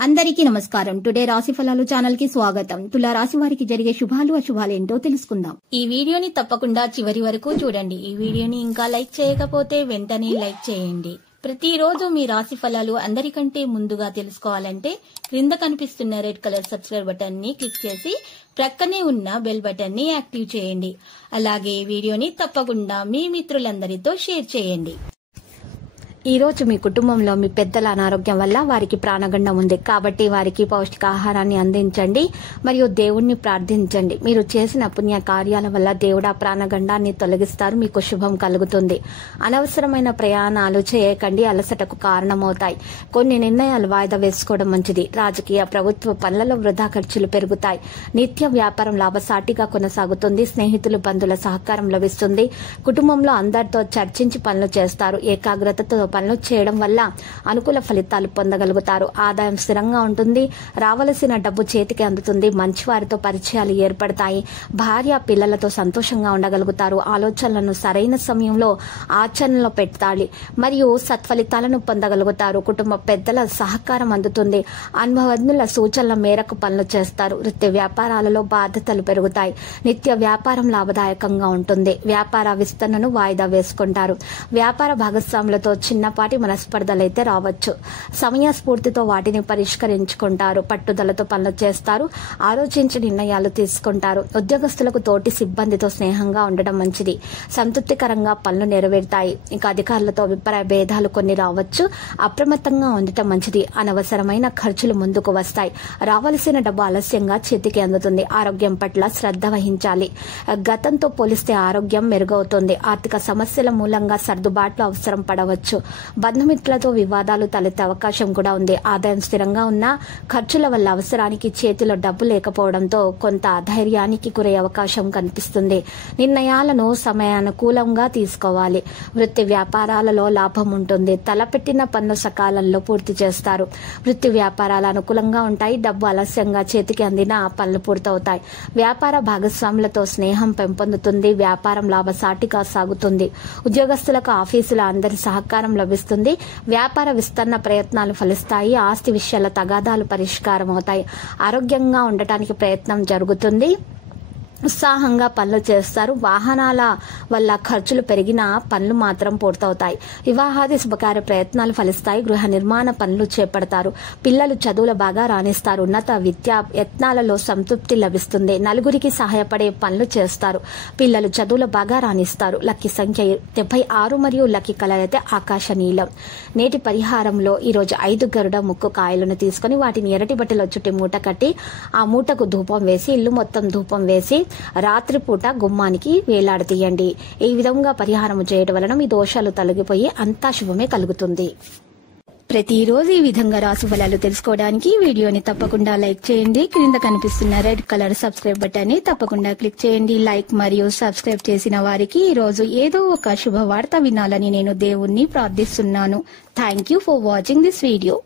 అందరికీ నమస్కారం. టుడే రాశి ఫలాలు ఛానల్ కి స్వాగతం. తులా రాశి వారికి జరిగే శుభాలు అశుభాలు ఏంటో తెలుసుకుందాం. ఈ వీడియోని తప్పకుండా చివరి వరకు చూడండి. ఈ వీడియోని ఇంకా లైక్ చేయకపోతే వెంటనే లైక్ చేయండి. ప్రతిరోజు మీ రాశి ఫలాలు అందరికంటే ముందుగా తెలుసుకోవాలంటే క్రింద కనిపిస్తున్న రెడ్ కలర్ సబ్స్క్రైబ్ బటన్ ని క్లిక్ చేసి ప్రక్కనే ఉన్న బెల్ బటన్ ని యాక్టివ్ చేయండి. అలాగే వీడియోని తప్పకుండా మీ మిత్రులందరితో షేర్ చేయండి. ఈ రోజు మీ కుటుంబంలో మీ పెద్దల అనారోగ్యం వల్ల వారికి ప్రాణగండం ఉంది కాబట్టి వారికి పౌష్టికాహారాన్ని అందించండి మరియు దేవుణ్ణి ప్రార్థించండి. మీరు చేసిన పుణ్య కార్యాల వల్ల దేవుడు ఆ ప్రాణగండాన్ని తొలగిస్తారు. మీకు శుభం కలుగుతుంది. అనవసరమైన ప్రయాణాలు చేయకండి, అలసటకు కారణమవుతాయి. కొన్ని నిర్ణయాలు వాయిదా వేసుకోవడం మంచిది. రాజకీయ ప్రభుత్వ పనులలో వృధా ఖర్చులు పెరుగుతాయి. నిత్య వ్యాపారం లాభసాటిగా కొనసాగుతుంది. స్నేహితులు బంధువుల సహకారం లభిస్తుంది. కుటుంబంలో అందరితో చర్చించి పనులు చేస్తారు. ఏకాగ్రతతో పనులు చేయడం వల్ల అనుకూల ఫలితాలు పొందగలుగుతారు. ఆదాయం స్థిరంగా ఉంటుంది. రావలసిన డబ్బు చేతికి అందుతుంది. మంచి వారితో పరిచయాలు ఏర్పడతాయి. భార్య పిల్లలతో సంతోషంగా ఉండగలుగుతారు. ఆలోచనలను సరైన సమయంలో ఆచరణలో పెట్టాలి మరియు సత్ఫలితాలను పొందగలుగుతారు. కుటుంబ పెద్దల సహకారం అందుతుంది. అనుభవజ్ఞుల సూచనల మేరకు పనులు చేస్తారు. వృత్తి వ్యాపారాలలో బాధ్యతలు పెరుగుతాయి. నిత్య వ్యాపారం లాభదాయకంగా ఉంటుంది. వ్యాపార విస్తరణను వాయిదా వేసుకుంటారు. వ్యాపార భాగస్వాములతో చిన్నపాటి మనస్పర్ధలైతే రావచ్చు. సమయస్ఫూర్తితో వాటిని పరిష్కరించుకుంటారు. పట్టుదలతో పనులు చేస్తారు. ఆలోచించి నిర్ణయాలు తీసుకుంటారు. ఉద్యోగస్తులకు తోటి సిబ్బందితో స్నేహంగా ఉండడం మంచిది. సంతృప్తికరంగా పనులు నెరవేరుతాయి. ఇంకా అధికారులతో అభిప్రాయ భేదాలు కొన్ని రావచ్చు. అప్రమత్తంగా ఉండటం మంచిది. అనవసరమైన ఖర్చులు ముందుకు వస్తాయి. రావలసిన డబ్బు ఆలస్యంగా చేతికి అందుతుంది. ఆరోగ్యం పట్ల శ్రద్ధ వహించాలి. గతంతో పోలిస్తే ఆరోగ్యం మెరుగవుతుంది. ఆర్థిక సమస్యల మూలంగా సర్దుబాట్లు అవసరం పడవచ్చు. బంధుమిత్రులతో వివాదాలు తలెత్తే అవకాశం కూడా ఉంది. ఆదాయం స్థిరంగా ఉన్న ఖర్చుల వల్ల అవసరానికి చేతిలో డబ్బు లేకపోవడంతో కొంత అధైర్యానికి గురయ్యే అవకాశం కనిపిస్తుంది. నిర్ణయాలను సమయానుకూలంగా తీసుకోవాలి. వృత్తి వ్యాపారాలలో లాభం ఉంటుంది. తలపెట్టిన పనులు సకాలంలో పూర్తి చేస్తారు. వృత్తి వ్యాపారాలు అనుకూలంగా ఉంటాయి. డబ్బు ఆలస్యంగా చేతికి అందిన పనులు పూర్తవుతాయి. వ్యాపార భాగస్వాములతో స్నేహం పెంపొందుతుంది. వ్యాపారం లాభసాటిగా సాగుతుంది. ఉద్యోగస్తులకు ఆఫీసుల అందరి సహకారం లభిస్తుంది. వ్యాపార విస్తరణ ప్రయత్నాలు ఫలిస్తాయి. ఆస్తి విషయాల తగాదాలు పరిష్కారం అవుతాయి. ఆరోగ్యంగా ఉండటానికి ప్రయత్నం జరుగుతుంది. ఉత్సాహంగా పనులు చేస్తారు. వాహనాల వల్ల ఖర్చులు పెరిగిన పనులు మాత్రం పూర్తవుతాయి. వివాహాది శుభకార్య ప్రయత్నాలు ఫలిస్తాయి. గృహ నిర్మాణ పనులు చేపడతారు. పిల్లలు చదువులు బాగా రాణిస్తారు. ఉన్నత విద్యా యత్నాలలో సంతృప్తి లభిస్తుంది. నలుగురికి సహాయపడే పనులు చేస్తారు. పిల్లలు చదువులు బాగా రాణిస్తారు. లక్కీ సంఖ్య 76 మరియు లక్కీ కలర్ అయితే ఆకాశ నీలం. నేటి పరిహారంలో ఈరోజు 5 గరుడ ముక్కు కాయలను తీసుకుని వాటిని ఎర్రటి బట్టలో చుట్టి మూట కట్టి ఆ మూటకు ధూపం వేసి ఇల్లు మొత్తం ధూపం వేసి రాత్రిపూట గుమ్మానికి వేలాడదీయండి. ఈ విధంగా పరిహారం చేయడం వలన మీ దోషాలు తొలగిపోయి అంతా శుభమే కలుగుతుంది. ప్రతిరోజు ఈ విధంగా రాశి ఫలాలు తెలుసుకోవడానికి వీడియోని తప్పకుండా లైక్ చేయండి. క్రింద కనిపిస్తున్న రెడ్ కలర్ సబ్స్క్రైబ్ బటన్ ని తప్పకుండా క్లిక్ చేయండి. లైక్ మరియు సబ్స్క్రైబ్ చేసిన వారికి ఈ రోజు ఏదో ఒక శుభవార్త వినాలని నేను దేవుణ్ణి ప్రార్థిస్తున్నాను. Thank you for watching this video.